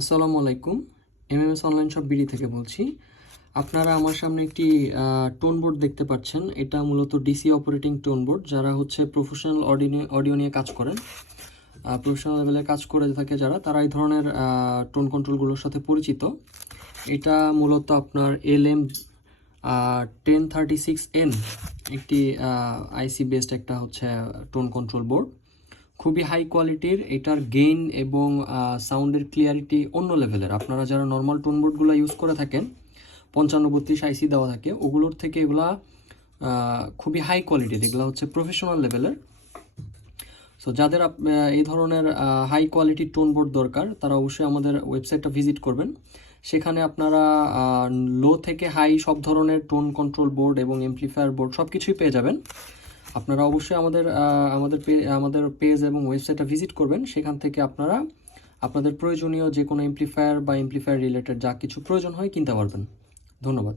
আসসালামু আলাইকুম। MMS online shop BD থেকে বলছি। আপনারা আমার সামনে একটি টোন বোর্ড দেখতে পাচ্ছেন। এটা মূলত ডিসি অপারেটিং টোন বোর্ড। যারা হচ্ছে প্রফেশনাল অডিও নিয়ে কাজ করেন, প্রফেশনাল লেভেলে কাজ করে থাকে যারা, তারা এই ধরনের টোন কন্ট্রোলগুলোর সাথে পরিচিত। এটা মূলত আপনার LM 1036N একটি আইসি বেসড একটা হচ্ছে টোন কন্ট্রোল বোর্ড। খুবই হাই কোয়ালিটির। এটার গেইন এবং সাউন্ডের ক্লিয়ারিটি অন্য লেভেলের। আপনারা যারা নর্মাল টোন বোর্ডগুলো ইউজ করে থাকেন 5532 আইসি দেওয়া থাকে, ওগুলোর থেকে এগুলা খুবই হাই কোয়ালিটির। এগুলো হচ্ছে প্রফেশনাল লেভেলের। সো যাদের এই ধরনের হাই কোয়ালিটির টোন বোর্ড দরকার, তারা অবশ্যই আমাদের ওয়েবসাইটটা ভিজিট করবেন। সেখানে আপনারা লো থেকে হাই সব ধরনের টোন কন্ট্রোল বোর্ড এবং এমপ্লিফায়ার বোর্ড সব কিছুই পেয়ে যাবেন। আপনারা অবশ্যই আমাদের পেজ এবং ওয়েবসাইটটা ভিজিট করবেন। সেখান থেকে আপনারা আপনাদের প্রয়োজনীয় যে কোনো এমপ্লিফায়ার বা এমপ্লিফায়ার রিলেটেড যা কিছু প্রয়োজন হয় কিনতে পারবেন। ধন্যবাদ।